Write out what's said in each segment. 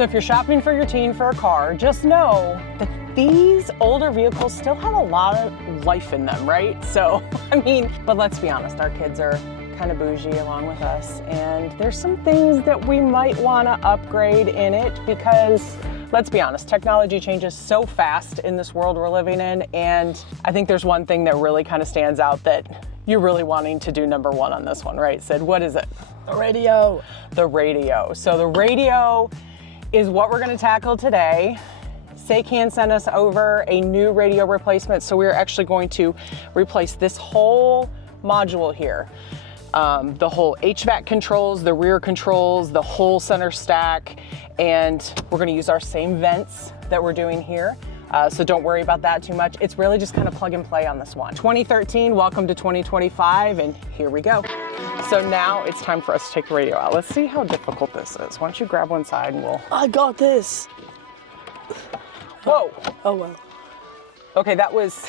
So if you're shopping for your teen for a car, just know that these older vehicles still have a lot of life in them, right? So, I mean, but let's be honest, our kids are kind of bougie along with us, and there's some things that we might want to upgrade in it because, let's be honest, technology changes so fast in this world we're living in, and I think there's one thing that really kind of stands out that you're really wanting to do number one on this one, right, Sid? What is it? The radio. The radio. So the radio is what we're going to tackle today. SEICANE sent us over a new radio replacement, so we're actually going to replace this whole module here. The whole HVAC controls, the rear controls, the whole center stack, and we're going to use our same vents that we're doing here. So don't worry about that too much. It's really just kind of plug and play on this one. 2013, welcome to 2025, and here we go. So now it's time for us to take the radio out. Let's see how difficult this is. Why don't you grab one side and we'll... I got this. Whoa. Oh, well. Okay, that was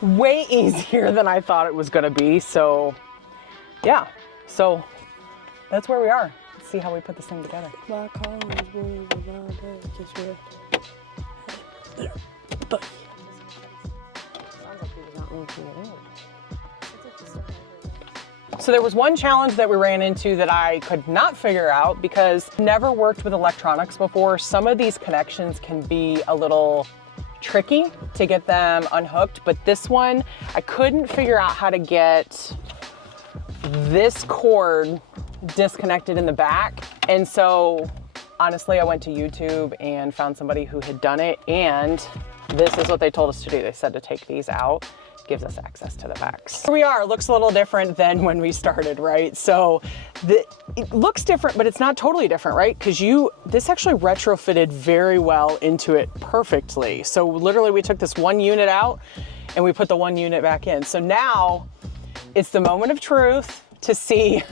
way easier than I thought it was gonna be. So yeah, so that's where we are. Let's see how we put this thing together. My car was moving around there. There. But Sounds like he was not moving it in. So there was one challenge that we ran into that I could not figure out because I've never worked with electronics before. Some of these connections can be a little tricky to get them unhooked, but this one, I couldn't figure out how to get this cord disconnected in the back. And so honestly, I went to YouTube and found somebody who had done it, and this is what they told us to do. They said to take these out. Gives us access to the backs. Here we are. It looks a little different than when we started, right? So it looks different, but it's not totally different, right? Because this actually retrofitted very well into it perfectly. So literally we took this one unit out and we put the one unit back in. So now it's the moment of truth to see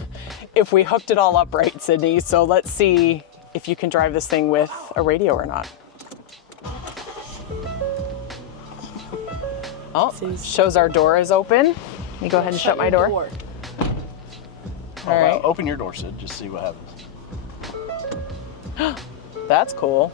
if we hooked it all up right, Sydney. So let's see if you can drive this thing with a radio or not. Oh, shows our door is open. Let me go ahead and shut my door. All right. Open your door, Sid. Just see what happens. That's cool.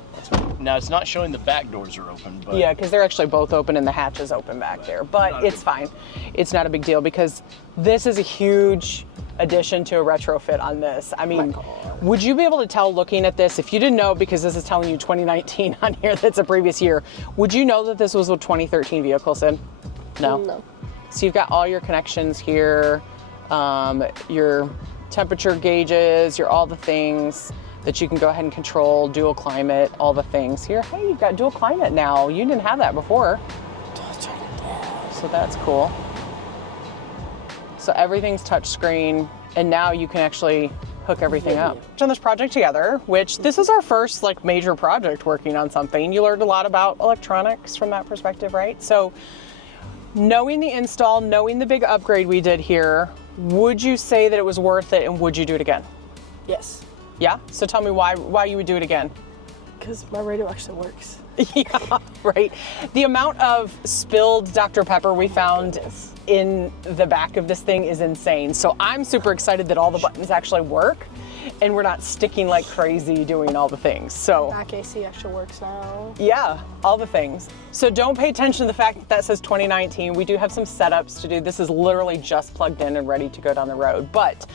Now, it's not showing the back doors are open, but... Yeah, because they're actually both open and the hatch is open back there. But it's fine. It's not a big deal because this is a huge addition to a retrofit on this. I mean, would you be able to tell looking at this, if you didn't know, because this is telling you 2019 on here, that's a previous year, would you know that this was a 2013 vehicle, Sid? No? No. So you've got all your connections here, your temperature gauges, all the things that you can go ahead and control, dual climate, all the things here. Hey, you've got dual climate now. You didn't have that before. So that's cool. So everything's touchscreen, and now you can actually hook everything up. We've done this project together, which this is our first major project working on something. You learned a lot about electronics from that perspective, right? So knowing the install, knowing the big upgrade we did here, would you say that it was worth it, and would you do it again? yes, Yeah? So tell me why you would do it again. because my radio actually works. Yeah, right. The amount of spilled Dr. Pepper we found in the back of this thing is insane. So I'm super excited that all the buttons actually work and we're not sticking like crazy doing all the things. So Back AC actually works now. yeah, all the things. So don't pay attention to the fact that that says 2019. We do have some setups to do. This is literally just plugged in and ready to go down the road. But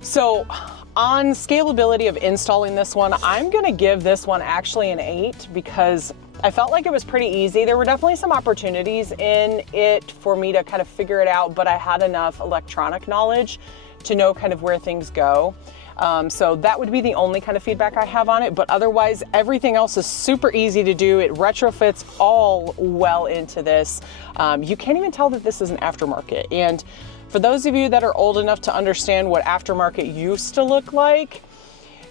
so on scalability of installing this one, I'm gonna give this one actually an 8 because I felt like it was pretty easy. There were definitely some opportunities in it for me to kind of figure it out, but I had enough electronic knowledge to know kind of where things go. So that would be the only kind of feedback I have on it, but otherwise everything else is super easy to do. It retrofits all well into this. You can't even tell that this is an aftermarket. And for those of you that are old enough to understand what aftermarket used to look like,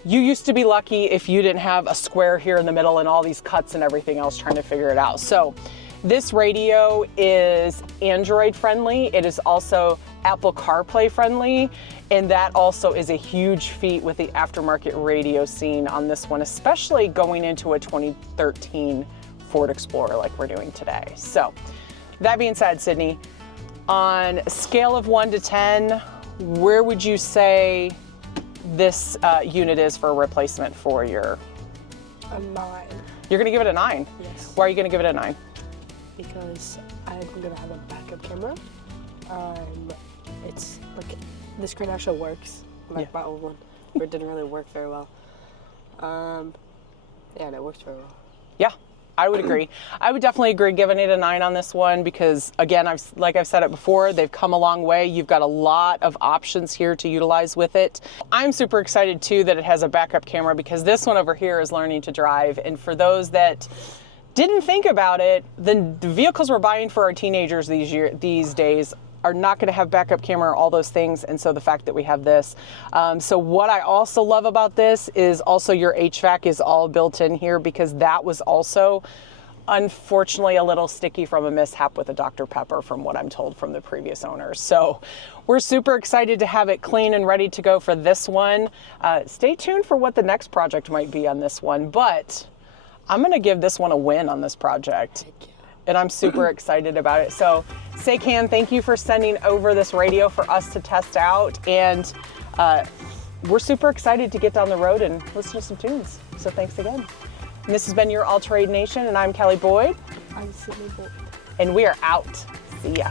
you used to be lucky if you didn't have a square here in the middle and all these cuts and everything else trying to figure it out. So this radio is Android friendly. It is also Apple CarPlay friendly. And that also is a huge feat with the aftermarket radio scene on this one, especially going into a 2013 Ford Explorer like we're doing today. So that being said, Sydney, on a scale of 1 to 10, where would you say this unit is for a replacement for your... A 9. You're gonna give it a 9? Yes. Why are you gonna give it a 9? Because I'm gonna have a backup camera. It's like, the screen actually works, like my old one, but it didn't really work very well. Yeah, and it works very well. Yeah, I would agree. I would definitely agree giving it a 9 on this one because, again, like I've said it before, they've come a long way. You've got a lot of options here to utilize with it. I'm super excited too that it has a backup camera because this one over here is learning to drive. And for those that didn't think about it, the vehicles we're buying for our teenagers these days are not going to have backup camera, all those things, and so the fact that we have this. So what I also love about this is also your HVAC is all built in here because that was also unfortunately a little sticky from a mishap with a Dr. Pepper from what I'm told from the previous owners. So we're super excited to have it clean and ready to go for this one. Stay tuned for what the next project might be on this one, but I'm going to give this one a win on this project. And I'm super excited about it. So SEICANE, thank you for sending over this radio for us to test out. And we're super excited to get down the road and listen to some tunes. So thanks again. And this has been your All Trade Nation, and I'm Kelly Boyd. I'm Sydney Boyd. And we are out. See ya.